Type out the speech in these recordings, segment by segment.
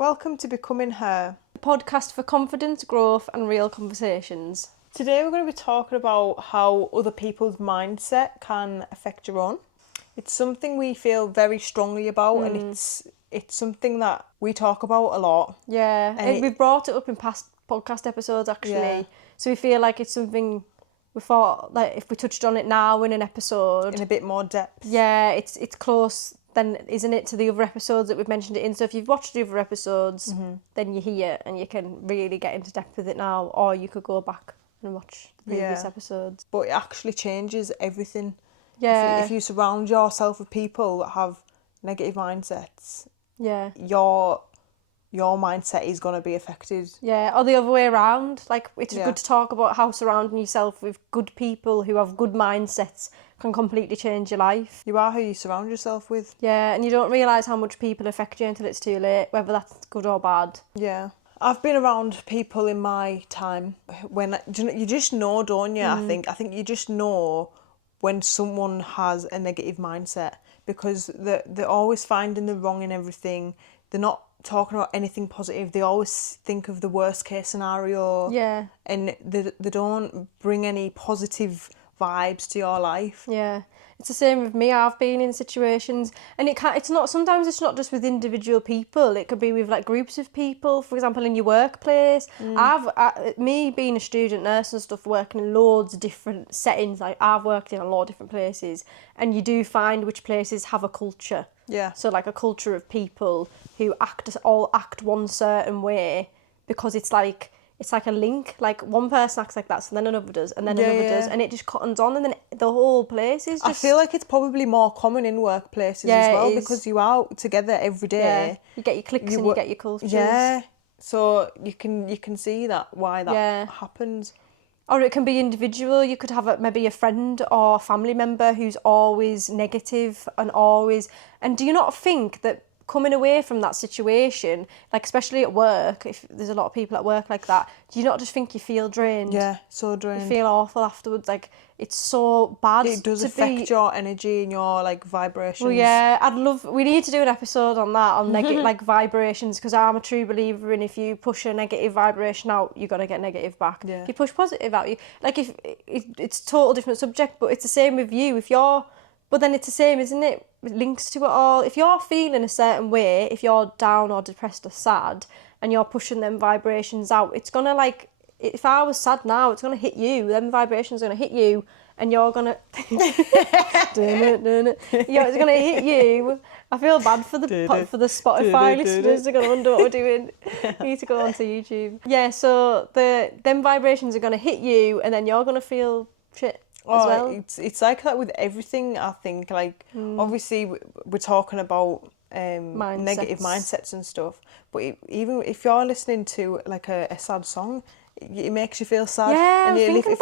Welcome to Becoming Her, a podcast for confidence, growth and real conversations. Today we're going to be talking about how other people's mindset can affect your own. It's something we feel very strongly about and it's something that we talk about a lot. Yeah, and we've brought it up in past podcast episodes actually. Yeah. So we feel like it's something we thought like if we touched on it now in an episode. In a bit more depth. Yeah, it's close then, isn't it, to the other episodes that we've mentioned it in. So if you've watched the other episodes, then you're here and you can really get into depth with it now, or you could go back and watch the previous episodes. But it actually changes everything. Yeah. If you surround yourself with people that have negative mindsets, yeah. your mindset is going to be affected. Yeah, or the other way around. Like, it's good to talk about how surrounding yourself with good people who have good mindsets can completely change your life. You are who you surround yourself with. Yeah, and you don't realise how much people affect you until it's too late, whether that's good or bad. Yeah. I've been around people in my time when you just know, don't you? I think you just know when someone has a negative mindset because they're always finding the wrong in everything. They're not talking about anything positive. They always think of the worst case scenario. Yeah. And they don't bring any positive vibes to your life. Yeah. It's the same with me. I've been in situations, and sometimes it's not just with individual people. It could be with like groups of people, for example, in your workplace. Me being a student nurse and stuff, working in loads of different settings, like I've worked in a lot of different places, and you do find which places have a culture. Yeah. So like a culture of people who all act one certain way because it's like a link, like one person acts like that, so then another does, and then another does, and it just cottons on, and then the whole place is just... I feel like it's probably more common in workplaces as well, because you are out together every day. Yeah. You get your cliques and you get your cultures. Yeah, so you can see why that happens. Or it can be individual. You could have maybe a friend or family member who's always negative and do you not think that coming away from that situation, like especially at work, if there's a lot of people at work like that, do you not just think you feel drained? Yeah, so drained. You feel awful afterwards. Like, it's so bad. It does affect your energy and your like vibrations. Well, yeah, we need to do an episode on that, on negative like vibrations, because I'm a true believer in if you push a negative vibration out, you're gonna get negative back. Yeah. If you push positive out, it's a total different subject, but it's the same with you. But then it's the same, isn't it? It links to it all. If you're feeling a certain way, if you're down or depressed or sad, and you're pushing them vibrations out, it's gonna like, if I was sad now, it's gonna hit you. Them vibrations are gonna hit you, and you're gonna it's gonna hit you. I feel bad for the Spotify listeners. They're gonna wonder what we're doing. We need to go onto YouTube. Yeah, so them vibrations are gonna hit you, and then you're gonna feel shit. As well. It's like that with everything, I think. Like, obviously, we're talking about negative mindsets and stuff, but even if you're listening to like a sad song, it makes you feel sad. Yeah, and if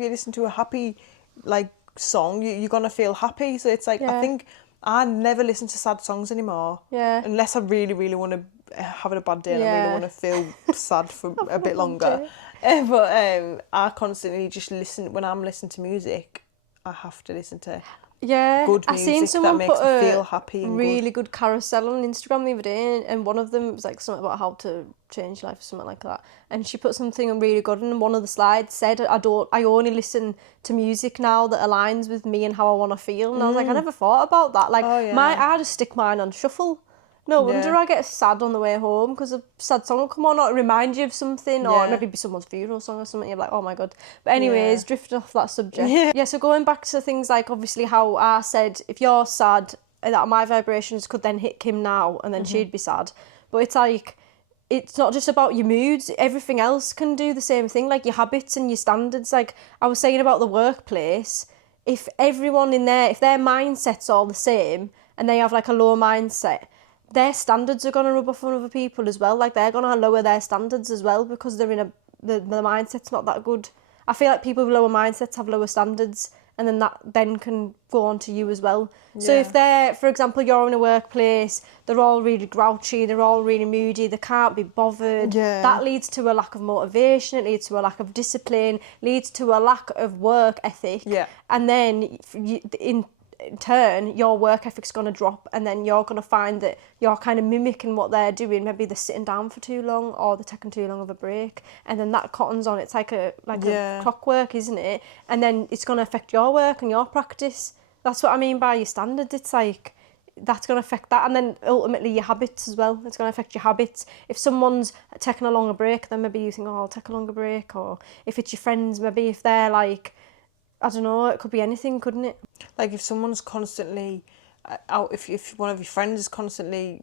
you're listening to a happy like song, you're gonna feel happy. So it's like, I think I never listen to sad songs anymore. Yeah. Unless I really, really want to have a bad day and I really want to feel sad for a bit longer. But I constantly just listen, when I'm listening to music, I have to listen to good music that makes me feel happy and really good carousel on Instagram the other day, and one of them was like something about how to change life or something like that, and she put something really good, and one of the slides said, I only listen to music now that aligns with me and how I want to feel, and I was like, I never thought about that. Like, I just stick mine on shuffle. No wonder I get sad on the way home, because a sad song will come on, or remind you of something, or maybe be someone's funeral song or something. You're like, oh my God. But anyways, drifting off that subject. Yeah, so going back to things like, obviously, how I said, if you're sad, that my vibrations could then hit Kim now, and then she'd be sad. But it's like, it's not just about your moods. Everything else can do the same thing, like your habits and your standards. Like I was saying about the workplace, if everyone in there, if their mindset's all the same, and they have like a low mindset, their standards are going to rub off on other people as well. Like, they're going to lower their standards as well, because they're in the mindset's not that good. I feel like people with lower mindsets have lower standards, and then that then can go on to you as well. Yeah. So if they're, for example, you're in a workplace, they're all really grouchy, they're all really moody, they can't be bothered, that leads to a lack of motivation, it leads to a lack of discipline, leads to a lack of work ethic. Yeah. And then in turn, your work ethic's going to drop, and then you're going to find that you're kind of mimicking what they're doing. Maybe they're sitting down for too long, or they're taking too long of a break, and then that cottons on. It's like a clockwork, isn't it? And then it's going to affect your work and your practice. That's what I mean by your standards. It's like, that's going to affect that, and then ultimately your habits as well. It's going to affect your habits. If someone's taking a longer break, then maybe you think, oh, I'll take a longer break. Or if it's your friends, maybe if they're like, I don't know, it could be anything, couldn't it? Like if someone's constantly out, if one of your friends is constantly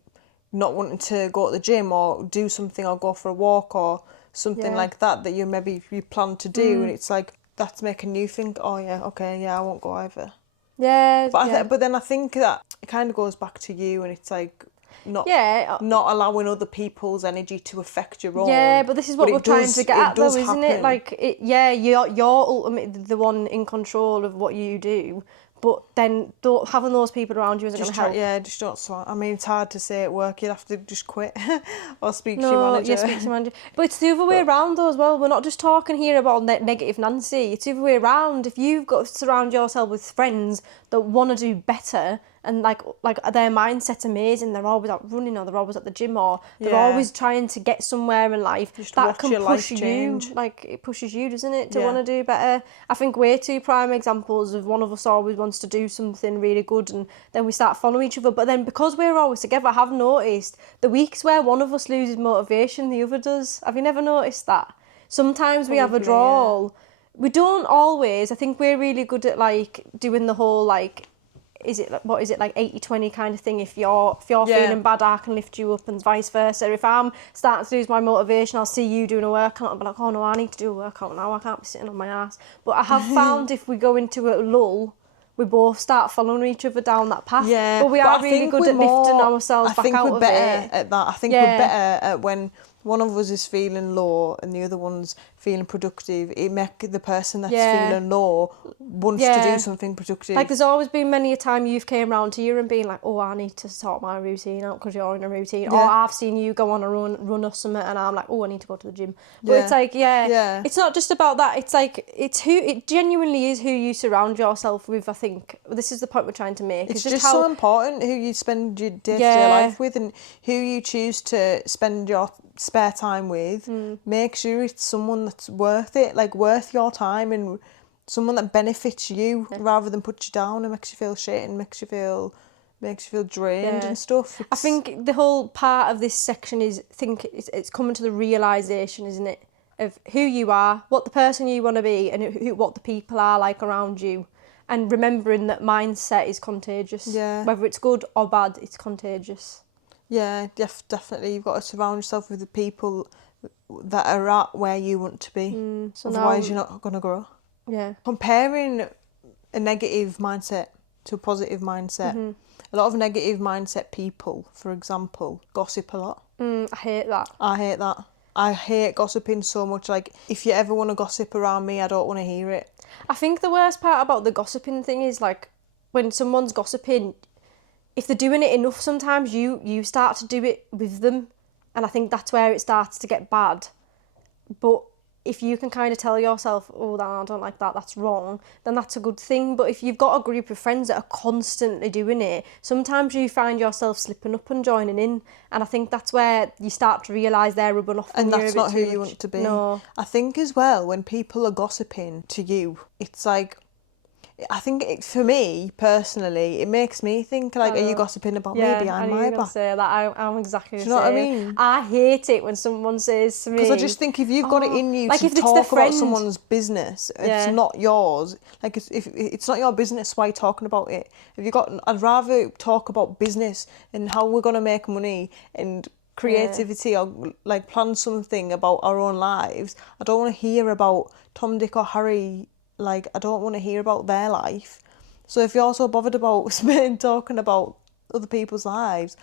not wanting to go to the gym or do something or go for a walk or something like that you plan to do, and it's like, that's making you think, oh yeah, okay, yeah, I won't go either. Yeah, But then I think that it kind of goes back to you, and it's like not allowing other people's energy to affect your own. Yeah, but this is what we're trying to get at, though, isn't it? Like, you're ultimately the one in control of what you do, but then having those people around you isn't going to help. Yeah, just don't swat. I mean, it's hard to say at work. You'd have to just quit or speak to your manager. Yeah, speak to your manager. But it's the other way around, though, as well. We're not just talking here about negative Nancy. It's the other way around. If you've got to surround yourself with friends that want to do better, and like their mindset's amazing, they're always out running, or they're always at the gym, or they're always trying to get somewhere in life, just that can push you. Change. Like, it pushes you, doesn't it, to want to do better? I think we're two prime examples of one of us always wants to do something really good, and then we start following each other. But then because we're always together, I have noticed the weeks where one of us loses motivation, the other does. Have you never noticed that? Sometimes we have a drawl. We don't always. I think we're really good at like doing the whole like, is it like 80-20 kind of thing? If you're feeling bad, I can lift you up, and vice versa. If I'm starting to lose my motivation, I'll see you doing a workout and be like, oh no, I need to do a workout now, I can't be sitting on my ass. But I have found if we go into a lull, we both start following each other down that path. Yeah, but we are really good at lifting ourselves back out of it. I think we're better at that. I think we're better at when one of us is feeling low and the other one's feeling productive. It makes the person that's feeling low wants to do something productive. Like, there's always been many a time you've came round here and been like, oh, I need to sort my routine out because you're in a routine. Or I've seen you go on a run or something, and I'm like, oh, I need to go to the gym. But it's like, it's not just about that. It's like, it genuinely is who you surround yourself with, I think. This is the point we're trying to make. It's just so important who you spend your day-to-day life with, and who you choose to spend your spare time with. Make sure it's someone that's worth it, like worth your time, and someone that benefits you rather than puts you down and makes you feel shit and makes you feel drained and stuff. I think the whole part of this section is, it's coming to the realisation, isn't it, of who you are, what the person you want to be, and what the people are like around you, and remembering that mindset is contagious. Whether it's good or bad, it's contagious. Yeah, definitely. You've got to surround yourself with the people that are at where you want to be. Otherwise, you're not going to grow. Yeah. Comparing a negative mindset to a positive mindset. A lot of negative mindset people, for example, gossip a lot. I hate that. I hate gossiping so much. Like, if you ever want to gossip around me, I don't want to hear it. I think the worst part about the gossiping thing is, like, when someone's gossiping, if they're doing it enough, sometimes you start to do it with them, and I think that's where it starts to get bad. But if you can kind of tell yourself, oh, I don't like that, that's wrong, then that's a good thing. But if you've got a group of friends that are constantly doing it, sometimes you find yourself slipping up and joining in, and I think that's where you start to realise they're rubbing off on you. And that's not who you want to be. No. I think as well, when people are gossiping to you, it's like, I think for me personally, it makes me think like, are you gossiping about me behind my back? Say that. I'm exactly the same. Do you know what I mean? I hate it when someone says to me, because I just think if you've got it in you like, to if it's talk the about someone's business, it's not yours. Like, if it's not your business, why are you talking about it? I'd rather talk about business and how we're gonna make money and creativity, or like plan something about our own lives. I don't want to hear about Tom, Dick or Harry. Like, I don't want to hear about their life. So if you're so bothered about talking about other people's lives,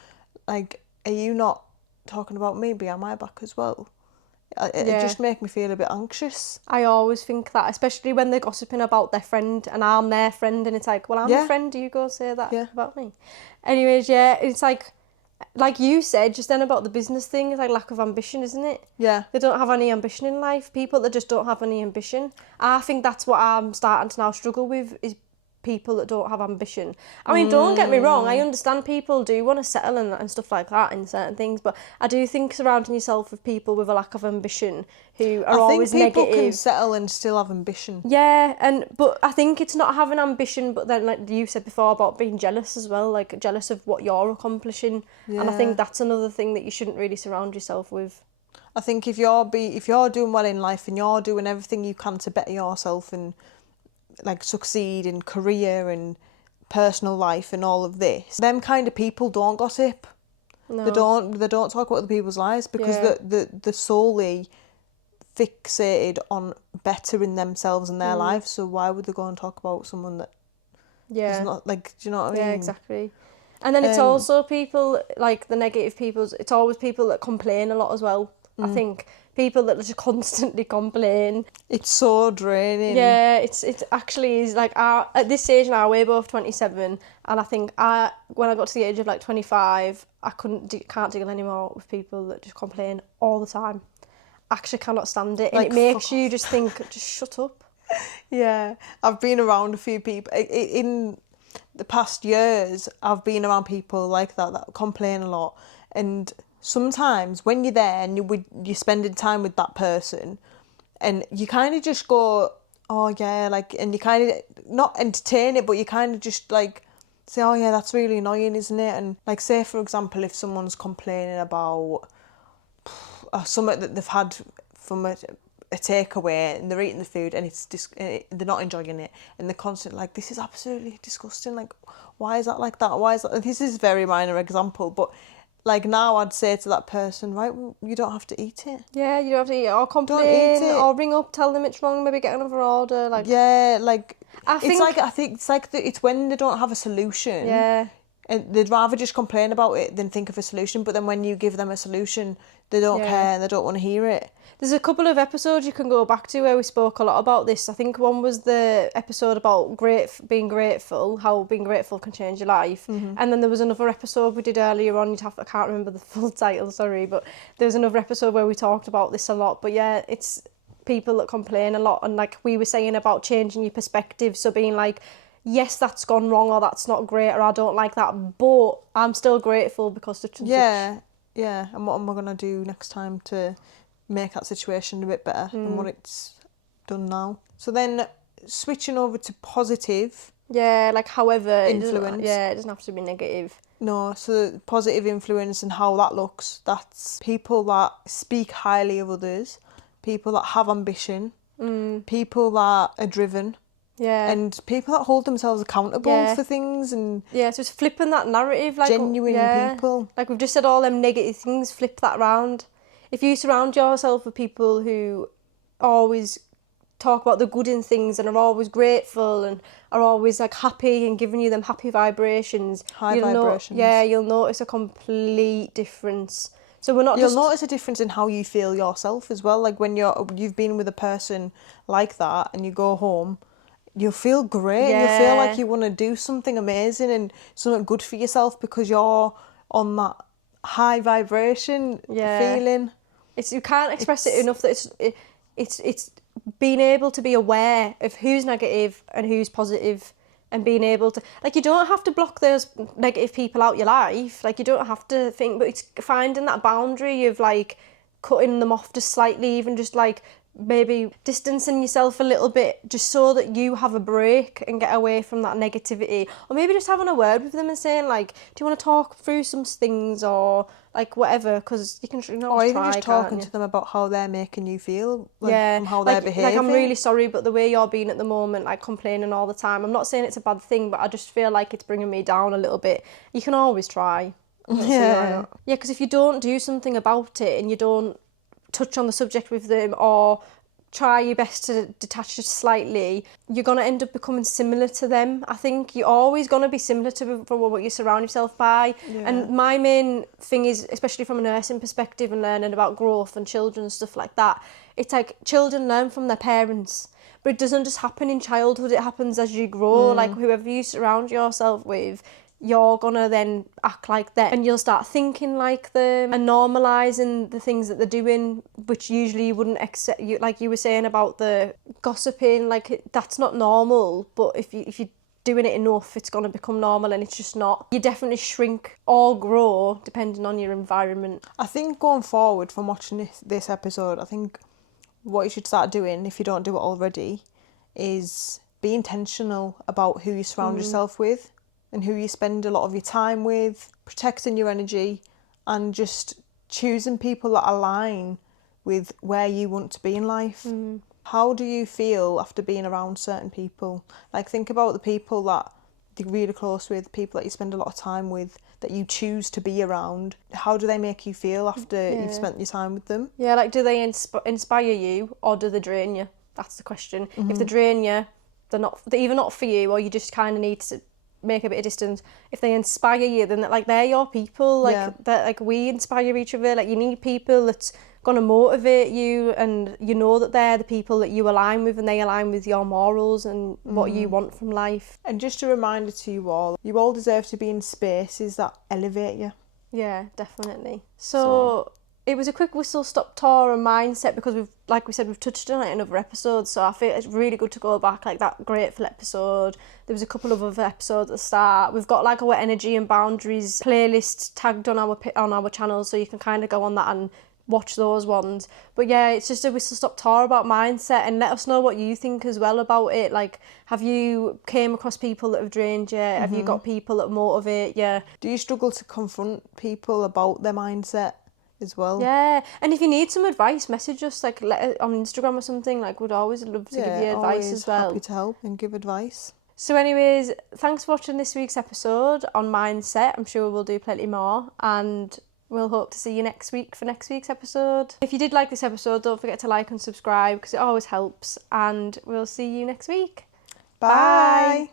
like, are you not talking about me behind my back as well? It just makes me feel a bit anxious. I always think that, especially when they're gossiping about their friend and I'm their friend, and it's like, well, I'm your friend, do you go say that about me? Anyways, it's like you said just then about the business thing, it's like lack of ambition, isn't it? Yeah. They don't have any ambition in life. People that just don't have any ambition. I think that's what I'm starting to now struggle with, is people that don't have ambition. I mean, don't get me wrong, I understand people do want to settle and stuff like that in certain things, but I do think surrounding yourself with people with a lack of ambition who are always think people negative. can settle and still have ambition. Yeah, but I think it's not having ambition, but then like you said before about being jealous as well, like jealous of what you're accomplishing. And I think that's another thing that you shouldn't really surround yourself with. I think if you're doing well in life and you're doing everything you can to better yourself and like succeed in career and personal life and all of this, them kind of people don't gossip. No. They don't talk about other people's lives because they're solely fixated on bettering themselves and their life. So why would they go and talk about someone that is not, like, do you know what I mean? Yeah, exactly. And then it's also people, like the negative people, it's always people that complain a lot as well. I think people that just constantly complain. It's so draining. Yeah, it's actually is like at this age now we're both 27, and I think when I got to the age of like 25, I can't deal anymore with people that just complain all the time. Actually cannot stand it, and Like, it makes you just think, just shut up. Yeah, I've been around a few people in the past years. I've been around people like that complain a lot, and sometimes when you're there and you're spending time with that person, and you kind of just go, oh yeah, like, and you kind of not entertain it, but you kind of just like say, oh yeah, that's really annoying, isn't it? And like, say for example, if someone's complaining about something that they've had from a takeaway and they're eating the food and they're not enjoying it, and they're constantly like, this is absolutely disgusting, like, why is that like that? Why is that? This is a very minor example, but like now I'd say to that person, right, well, you don't have to eat it. Yeah, you don't have to eat it, or complain, eat it. or ring up, tell them it's wrong, maybe get another order. Like, yeah, like I think it's when they don't have a solution. Yeah. And they'd rather just complain about it than think of a solution. But then when you give them a solution, they don't care and they don't want to hear it. There's a couple of episodes you can go back to where we spoke a lot about this. I think one was the episode about being grateful, how being grateful can change your life. And then there was another episode we did earlier on. I can't remember the full title, sorry, but there was another episode where we talked about this a lot. But yeah, it's people that complain a lot, and like we were saying about changing your perspective. So being like, yes, that's gone wrong, or that's not great, or I don't like that, but I'm still grateful because such and such. Yeah. And what am I gonna do next time to make that situation a bit better than what it's done now? So then switching over to positive. Yeah, like however influence. It doesn't have to be negative. No, so positive influence and how that looks. That's people that speak highly of others, people that have ambition, people that are driven. Yeah. And people that hold themselves accountable for things, and yeah, so it's flipping that narrative, like genuine people. Like we've just said all them negative things, flip that round. If you surround yourself with people who always talk about the good in things and are always grateful and are always like happy and giving you them happy vibrations, you'll notice a complete difference. So you'll notice a difference in how you feel yourself as well. Like when you've been with a person like that and you go home, you'll feel great. Yeah. And you'll feel like you want to do something amazing and something good for yourself because you're on that high vibration feeling. You can't express it enough that it's being able to be aware of who's negative and who's positive, and being able to, like, you don't have to block those negative people out your life. Like, you don't have to think, but it's finding that boundary of like cutting them off just slightly, even just like maybe distancing yourself a little bit, just so that you have a break and get away from that negativity. Or maybe just having a word with them and saying like, do you want to talk through some things, or like whatever, because you can or even just talking to them about how they're making you feel, like, from how they're behaving. Like, I'm really sorry, but the way you're being at the moment, like complaining all the time, I'm not saying it's a bad thing, but I just feel like it's bringing me down a little bit. You can always try. Yeah, because if you don't do something about it and you don't touch on the subject with them or try your best to detach it slightly, you're going to end up becoming similar to them. I think you're always going to be similar to what you surround yourself by. And my main thing is, especially from a nursing perspective and learning about growth and children and stuff like that, it's like children learn from their parents, but it doesn't just happen in childhood, it happens as you grow. Like whoever you surround yourself with, you're gonna then act like them, and you'll start thinking like them and normalising the things that they're doing, which usually you wouldn't accept. Like you were saying about the gossiping, like that's not normal, but if you doing it enough, it's going to become normal, and it's just not. You definitely shrink or grow depending on your environment. I think going forward from watching this episode, I think what you should start doing, if you don't do it already, is be intentional about who you surround yourself with and who you spend a lot of your time with, protecting your energy, and just choosing people that align with where you want to be in life. How do you feel after being around certain people? Like, think about the people that you're really close with, people that you spend a lot of time with, that you choose to be around. How do they make you feel after you've spent your time with them? Yeah, like, do they inspire you, or do they drain you? That's the question. If they drain you, they're either not for you, or you just kind of need to make a bit of distance. If they inspire you, then they're your people. Like, we inspire each other. Like, you need people that's going to motivate you, and you know that they're the people that you align with, and they align with your morals and what you want from life. And just a reminder to you all deserve to be in spaces that elevate you. Yeah, definitely. So it was a quick whistle-stop tour on mindset, because like we said, we've touched on it in other episodes, so I feel it's really good to go back, like that grateful episode. There was a couple of other episodes at the start. We've got like our energy and boundaries playlist tagged on our channel, so you can kind of go on that and watch those ones. But yeah, it's just a whistle-stop tour about mindset, and let us know what you think as well about it. Like, have you came across people that have drained you? Have you got people that motivate you? Do you struggle to confront people about their mindset as well? Yeah, and if you need some advice, message us, like, on Instagram or something. Like, we'd always love to give you advice as well. Happy to help and give advice. So anyways, thanks for watching this week's episode on mindset. I'm sure we'll do plenty more, and we'll hope to see you next week for next week's episode. If you did like this episode, don't forget to like and subscribe, because it always helps, and we'll see you next week. Bye.